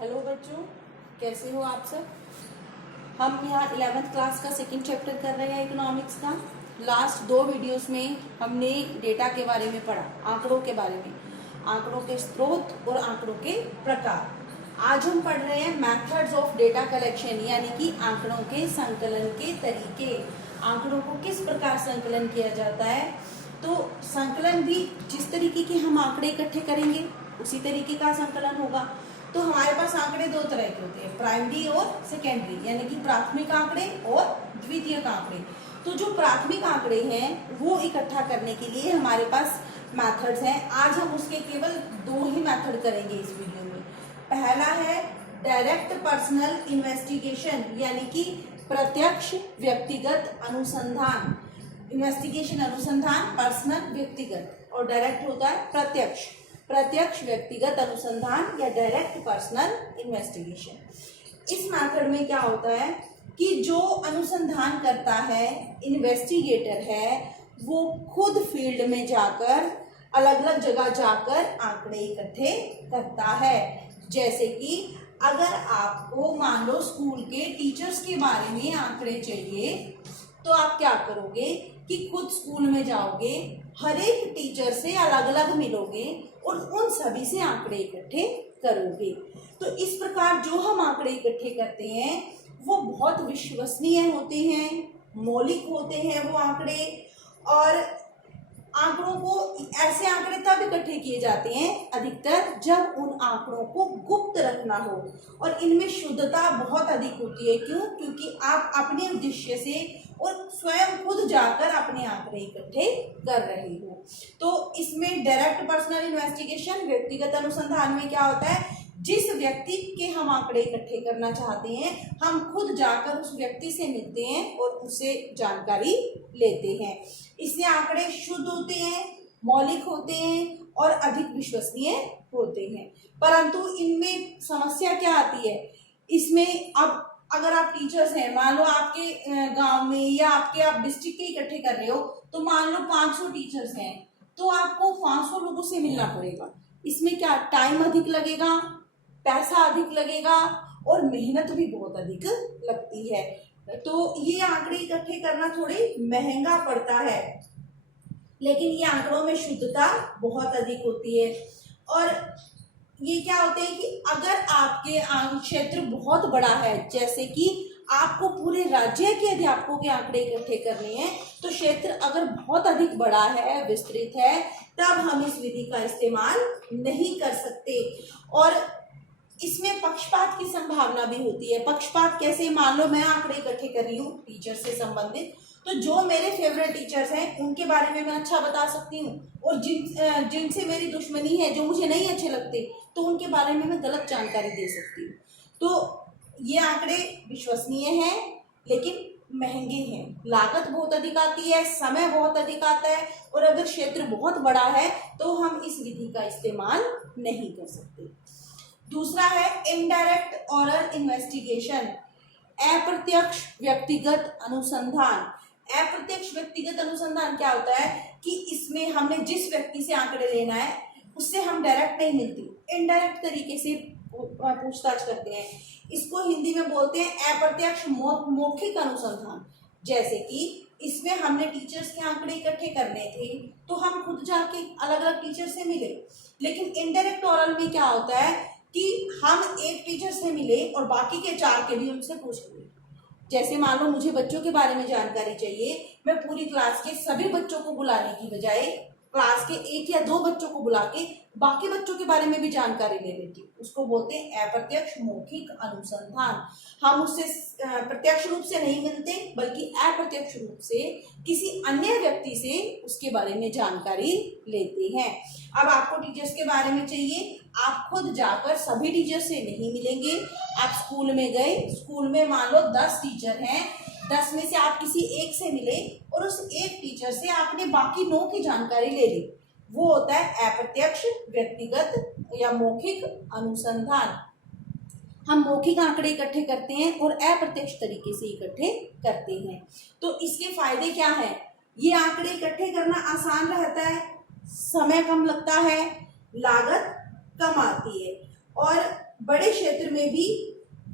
Hello बच्चों, कैसे हो आप सब। हम यहाँ 11th क्लास का सेकंड चैप्टर कर रहे हैं इकोनॉमिक्स का। लास्ट दो वीडियोस में हमने डेटा के बारे में पढ़ा, आंकड़ों के बारे में, आंकड़ों के स्रोत और आंकड़ों के प्रकार। आज हम पढ़ रहे हैं मेथड्स ऑफ डेटा कलेक्शन, यानी कि आंकड़ों के संकलन के तरीके। आंकड़ों को किस प्रकार संकलन किया जाता है। तो संकलन भी जिस तरीके के हम आंकड़े इकट्ठे करेंगे उसी तरीके का संकलन होगा। तो हमारे पास आंकड़े दो तरह के होते हैं, प्राइमरी और सेकेंडरी, यानी कि प्राथमिक आंकड़े और द्वितीयक आंकड़े। तो जो प्राथमिक आंकड़े हैं वो इकट्ठा करने के लिए हमारे पास मेथड्स हैं। आज हम उसके केवल दो ही मेथड करेंगे इस वीडियो में। पहला है डायरेक्ट पर्सनल इन्वेस्टिगेशन, यानी कि प्रत्यक्ष व्यक्तिगत अनुसंधान। इन्वेस्टिगेशन अनुसंधान, पर्सनल व्यक्तिगत, और डायरेक्ट होता है प्रत्यक्ष। प्रत्यक्ष व्यक्तिगत अनुसंधान या डायरेक्ट पर्सनल इन्वेस्टिगेशन। इस मेथड में क्या होता है कि जो अनुसंधान करता है, इन्वेस्टिगेटर है, वो खुद फील्ड में जाकर, अलग अलग जगह जाकर आंकड़े इकट्ठे करता है। जैसे कि अगर आपको मान लो स्कूल के टीचर्स के बारे में आंकड़े चाहिए, तो आप क्या करोगे कि खुद स्कूल में जाओगे, हर एक टीचर से अलग अलग मिलोगे और उन सभी से आंकड़े इकट्ठे करोगे। तो इस प्रकार जो हम आंकड़े इकट्ठे करते हैं वो बहुत विश्वसनीय होते हैं, मौलिक होते हैं वो आंकड़े। और आंकड़ों को, ऐसे आंकड़े तब इकट्ठे किए जाते हैं अधिकतर जब उन आंकड़ों को गुप्त रखना हो, और इनमें शुद्धता बहुत अधिक होती है। क्यों? क्योंकि आप अपने उद्देश्य से और स्वयं खुद जाकर अपने आंकड़े इकट्ठे कर रहे हो। तो इसमें डायरेक्ट पर्सनल इन्वेस्टिगेशन, व्यक्तिगत अनुसंधान में क्या होता है, जिस व्यक्ति के हम आंकड़े इकट्ठे करना चाहते हैं हम खुद जाकर उस व्यक्ति से मिलते हैं और उससे जानकारी लेते हैं। इससे आंकड़े शुद्ध होते हैं, मौलिक होते हैं और अधिक विश्वसनीय होते हैं। परंतु इनमें समस्या क्या आती है, इसमें अब अगर आप टीचर्स हैं, मान लो आपके गांव में या आप डिस्ट्रिक्ट के इकट्ठे कर रहे हो, तो मान लो 500 टीचर्स हैं, तो आपको 500 लोगों से मिलना पड़ेगा। इसमें क्या टाइम अधिक लगेगा, पैसा अधिक लगेगा और मेहनत भी बहुत अधिक लगती है। तो ये आंकड़े इकट्ठे करना थोड़े महंगा पड़ता है, लेकिन ये आंकड़ों में शुद्धता बहुत अधिक होती है। और ये क्या होते हैं कि अगर आपके क्षेत्र बहुत बड़ा है, जैसे कि आपको पूरे राज्य के अध्यापकों के आंकड़े इकट्ठे करने हैं, तो क्षेत्र अगर बहुत अधिक बड़ा है, विस्तृत है, तब हम इस विधि का इस्तेमाल नहीं कर सकते। और इसमें पक्षपात की संभावना भी होती है। पक्षपात कैसे? मान लो मैं आंकड़े इकट्ठे कर रही हूँ टीचर से संबंधित, तो जो मेरे फेवरेट टीचर्स हैं उनके बारे में मैं अच्छा बता सकती हूँ, और जिनसे मेरी दुश्मनी है, जो मुझे नहीं अच्छे लगते, तो उनके बारे में मैं गलत जानकारी दे सकती हूँ। तो ये आंकड़े विश्वसनीय हैं लेकिन महंगे हैं, लागत बहुत अधिक आती है, समय बहुत अधिक आता है, और अगर क्षेत्र बहुत बड़ा है तो हम इस विधि का इस्तेमाल नहीं कर सकते। दूसरा है इनडायरेक्ट ऑरल इन्वेस्टिगेशन, अप्रत्यक्ष व्यक्तिगत अनुसंधान। अप्रत्यक्ष व्यक्तिगत अनुसंधान क्या होता है कि इसमें हमने जिस व्यक्ति से आंकड़े लेना है उससे हम डायरेक्ट नहीं मिलती, इनडायरेक्ट तरीके से पूछताछ करते हैं। इसको हिंदी में बोलते हैं अप्रत्यक्ष मौखिक अनुसंधान। जैसे कि इसमें हमने टीचर्स के आंकड़े इकट्ठे करने थे, तो हम खुद जाके अलग अलग टीचर से मिले। लेकिन इनडायरेक्ट ऑरल में क्या होता है कि हम एक टीचर से मिले और बाकी के 4 के भी उनसे पूछ लिए। जैसे मान लो मुझे बच्चों के बारे में जानकारी चाहिए, मैं पूरी क्लास के सभी बच्चों को बुलाने की बजाय क्लास के 1 या 2 बच्चों को बुला के बाकी बच्चों के बारे में भी जानकारी ले लेती हूँ। उसको बोलते हैं अप्रत्यक्ष मौखिक अनुसंधान। हम उससे प्रत्यक्ष रूप से नहीं मिलते, बल्कि अप्रत्यक्ष रूप से किसी अन्य व्यक्ति से उसके बारे में जानकारी लेते हैं। अब आपको टीचर्स के बारे में चाहिए, आप खुद जाकर सभी टीचर से नहीं मिलेंगे। आप स्कूल में गए, स्कूल में मान लो 10 टीचर हैं, 10 में से आप किसी एक से मिले और उस एक टीचर से आपने बाकी 9 की जानकारी ले ली। वो होता है अप्रत्यक्ष व्यक्तिगत या मौखिक अनुसंधान। हम मौखिक आंकड़े इकट्ठे करते हैं और अप्रत्यक्ष तरीके से इकट्ठे करते हैं। तो इसके फायदे क्या हैं? ये आंकड़े इकट्ठे करना आसान रहता है, समय कम लगता है, लागत कम आती है, और बड़े क्षेत्र में भी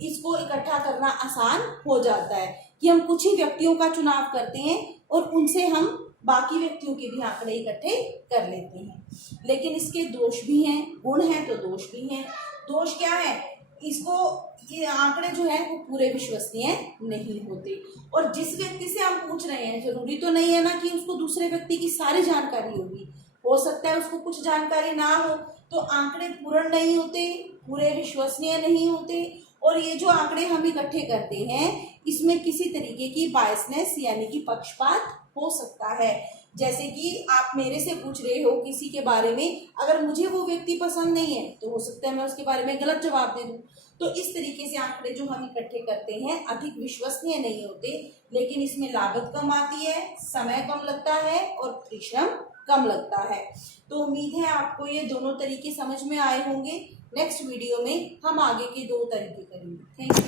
इसको इकट्ठा करना आसान हो जाता है कि हम कुछ ही व्यक्तियों का चुनाव करते हैं और उनसे हम बाकी व्यक्तियों के भी आंकड़े इकट्ठे कर लेते हैं। लेकिन इसके दोष भी हैं, गुण हैं तो दोष भी हैं। दोष क्या है, इसको ये आंकड़े जो है वो पूरे विश्वसनीय नहीं होते, और जिस व्यक्ति से हम पूछ रहे हैं जरूरी तो नहीं है ना कि उसको दूसरे व्यक्ति की सारी जानकारी होगी, हो सकता है उसको कुछ जानकारी ना हो, तो आंकड़े पूर्ण नहीं होते, पूरे विश्वसनीय नहीं होते। और ये जो आंकड़े हम इकट्ठे करते हैं इसमें किसी तरीके की बायसनेस यानी कि पक्षपात हो सकता है। जैसे कि आप मेरे से पूछ रहे हो किसी के बारे में, अगर मुझे वो व्यक्ति पसंद नहीं है तो हो सकता है मैं उसके बारे में गलत जवाब दे दूं। तो इस तरीके से आंकड़े जो हम इकट्ठे करते हैं अधिक विश्वसनीय नहीं होते, लेकिन इसमें लागत कम आती है, समय कम लगता है और परिश्रम कम लगता है। तो उम्मीद है आपको ये दोनों तरीके समझ में आए होंगे। नेक्स्ट वीडियो में हम आगे के 2 तरीके करेंगे। Thank you.